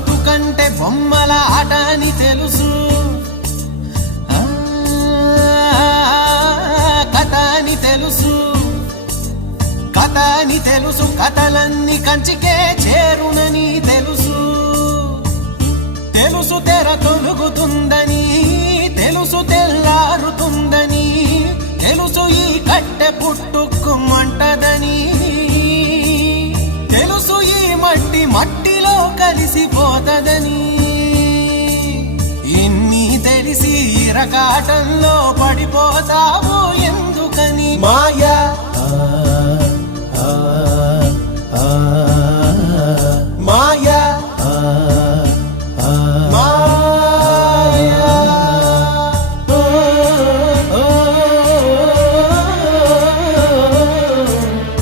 బతుకంటే బొమ్మల ఆట అని తెలుసు, కథ అని తెలుసు, కథ అని తెలుసు, కథలన్నీ కంచికే చేరునని తెలుసు, తెలుసు తెర తొలుగుతుందని, తెలుసు తెల్లారుతుందని, తెలుసు ఈ కట్టె పుట్టుకుమంటదని, తెలుసు ఈ మట్టి మట్టిలో కలిసిపోతదని, ఇన్ని తెలిసి ఇరకాటంలో పడిపోతావు ఎందుకని మాయా